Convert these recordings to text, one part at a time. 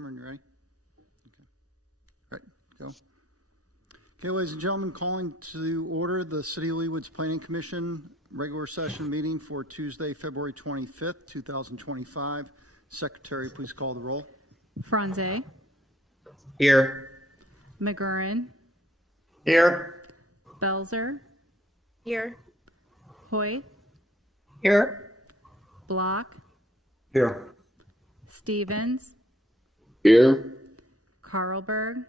Cameron, you ready? Okay. All right, go. Okay, ladies and gentlemen, calling to order the City of Leawood's Planning Commission regular session meeting for Tuesday, February 25th, 2025. Secretary, please call the roll. Franze, Here. McGurran, Here. Belzer, Here. Hoyt, Here. Block, Here. Stevens, Here. Carlberg,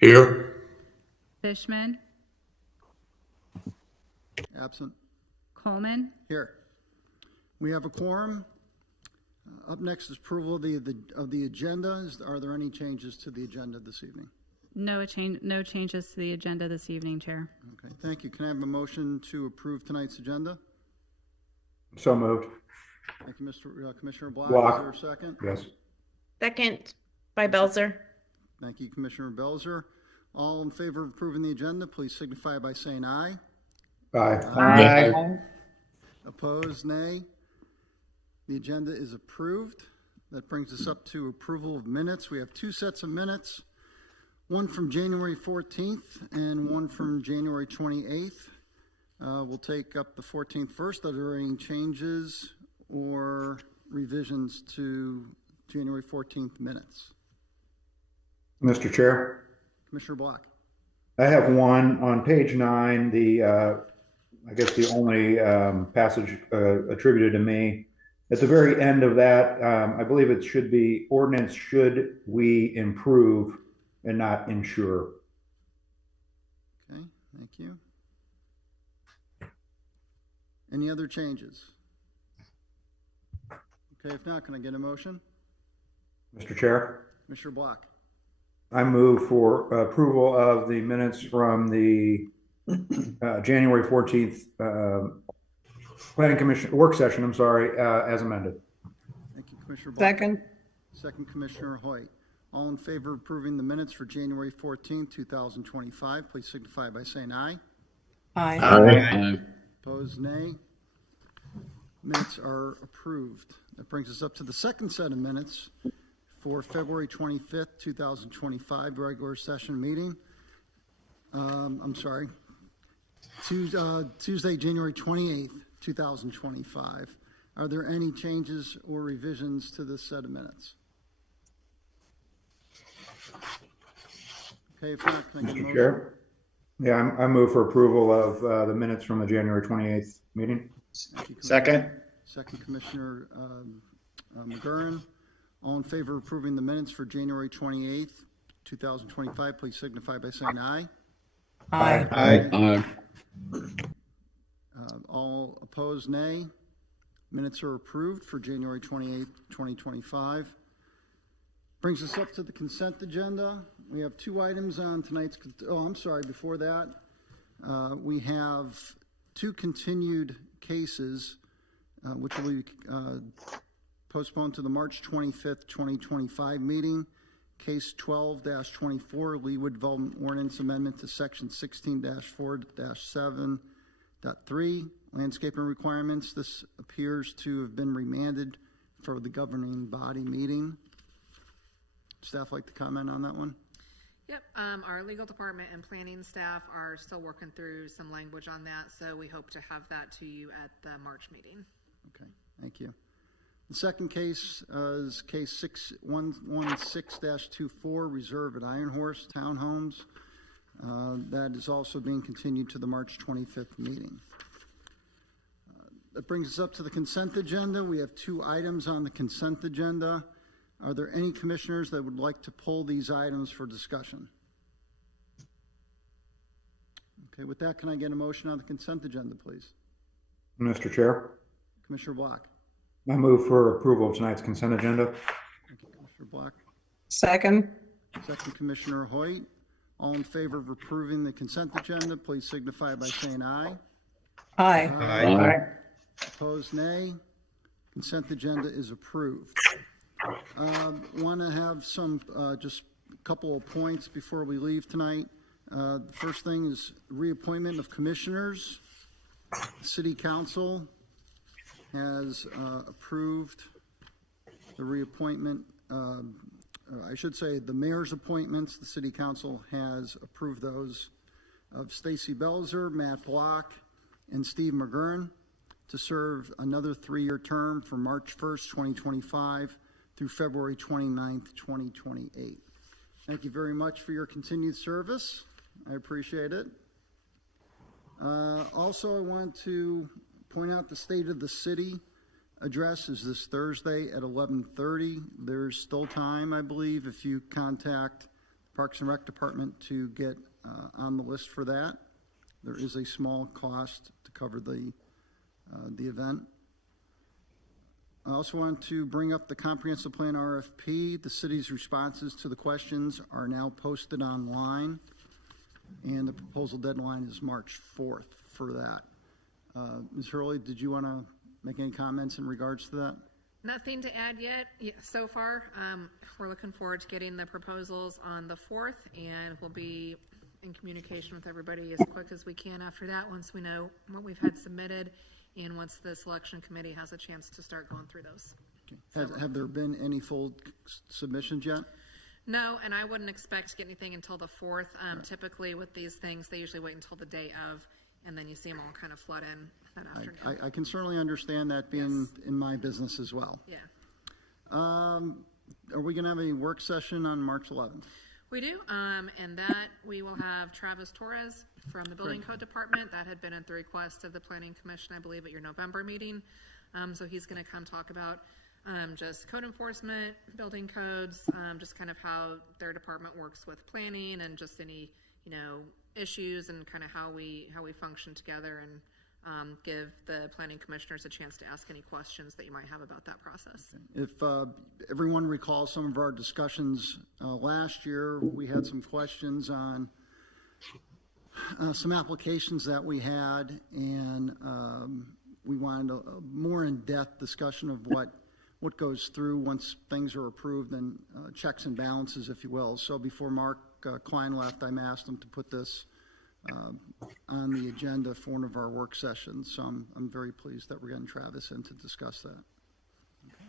Here. Fishman, Absent. Coleman. Here. We have a quorum. Up next is approval of the agenda. Are there any changes to the agenda this evening? No changes to the agenda this evening, Chair. Okay, thank you. Can I have a motion to approve tonight's agenda? So moved. Thank you, Commissioner Block. Block. Is there a second? Yes. Second by Belzer. Thank you, Commissioner Belzer. All in favor of approving the agenda, please signify by saying aye. Aye. Aye. Opposed, nay. The agenda is approved. That brings us up to approval of minutes. We have two sets of minutes, one from January 14th and one from January 28th. We'll take up the 14th first. Are there any changes or revisions to January 14th minutes? Mr. Chair, Commissioner Block. I have one on page 9, I guess the only passage attributed to me. At the very end of that, I believe it should be ordinance should we improve and not ensure. Okay, thank you. Any other changes? Okay, if not, can I get a motion? Mr. Chair, Commissioner Block. I move for approval of the minutes from the January 14th Planning Commission work session, as amended. Thank you, Commissioner Block. Second. Second, Commissioner Hoyt. All in favor of approving the minutes for January 14th, 2025, please signify by saying aye. Aye. Aye. Opposed, nay. Minutes are approved. That brings us up to the second set of minutes for February 25th, 2025, regular session meeting. Tuesday, January 28th, 2025. Are there any changes or revisions to this set of minutes? Okay, if not, can I get a Mr. motion? Chair? Yeah, I move for approval of the minutes from the January 28th meeting. Thank you, Commissioner. Second. Second, Commissioner McGurran. All in favor of approving the minutes for January 28th, 2025, please signify by saying aye. Aye. Aye. All opposed, nay. Minutes are approved for January 28th, 2025. Brings us up to the consent agenda. We have two items on tonight's, before that, we have two continued cases, which will be postponed to the March 25th, 2025 meeting. Case 12-24, Leawood Development Ordinance Amendment to Section 16-4-7.3, landscaping requirements. This appears to have been remanded for the governing body meeting. Staff like to comment on that one? Yep, our legal department and planning staff are still working through some language on that, so we hope to have that to you at the March meeting. Okay, thank you. The second case is case 6116-24, Reserve at Iron Horse Townhomes. That is also being continued to the March 25th meeting. That brings us up to the consent agenda. We have two items on the consent agenda. Are there any commissioners that would like to pull these items for discussion? Okay, with that, can I get a motion on the consent agenda, please? Mr. Chair, Commissioner Block. I move for approval of tonight's consent agenda. Thank you, Commissioner Block. Second. Second, Commissioner Hoyt. All in favor of approving the consent agenda, please signify by saying aye. Aye. Aye. Opposed, nay. Consent agenda is approved. Want to have some, just a couple of points before we leave tonight. The first thing is reappointment of commissioners. City Council has approved the reappointment I should say, the mayor's appointments. The city council has approved those of Stacy Belzer, Matt Block, and Steve McGurn to serve another 3-year term from March 1st, 2025 through February 29th, 2028. Thank you very much for your continued service. I appreciate it. Also, I want to point out the State of the City address is this Thursday at 11:30. There's still time, I believe, if you contact Parks and Rec Department to get on the list for that. There is a small cost to cover the event. I also want to bring up the comprehensive plan RFP. The city's responses to the questions are now posted online, and the proposal deadline is March 4th for that. Ms. Hurley, did you want to make any comments in regards to that? Nothing to add yet so far. We're looking forward to getting the proposals on the 4th, and we'll be in communication with everybody as quick as we can after that, once we know what we've had submitted and once the selection committee has a chance to start going through those. Have there been any full submissions yet? No, and I wouldn't expect to get anything until the 4th. Typically with these things, they usually wait until the day of, and then you see them all kind of flood in that afternoon. I can certainly understand that being in my business as well. Yeah. Are we going to have a work session on March 11th? We do, and that we will have Travis Torres from the Building Code Department. That had been at the request of the Planning Commission, I believe, at your November meeting. So he's going to come talk about just code enforcement, building codes, just kind of how their department works with planning and just any, issues and kind of how we function together, and give the planning commissioners a chance to ask any questions that you might have about that process. If everyone recalls some of our discussions last year, we had some questions on some applications that we had, and we wanted a more in-depth discussion of what goes through once things are approved, and checks and balances, if you will. So before Mark Klein left, I asked him to put this on the agenda for one of our work sessions. So I'm very pleased that we're getting Travis in to discuss that. Okay.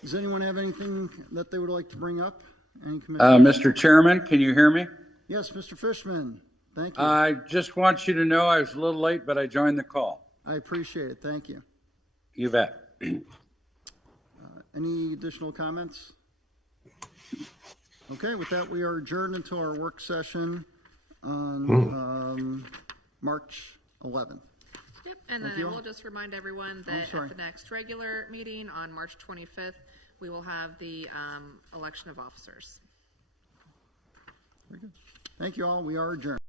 Does anyone have anything that they would like to bring up? Any commissioners? Mr. Chairman, can you hear me? Yes, Mr. Fishman. Thank you. I just want you to know I was a little late, but I joined the call. I appreciate it. Thank you. You bet. Any additional comments? Okay, with that, we are adjourned until our work session on March 11th. Yep, and then you. we'll just remind everyone that at the next regular meeting on March 25th, we will have the election of officers. Very good. Thank you all. We are adjourned.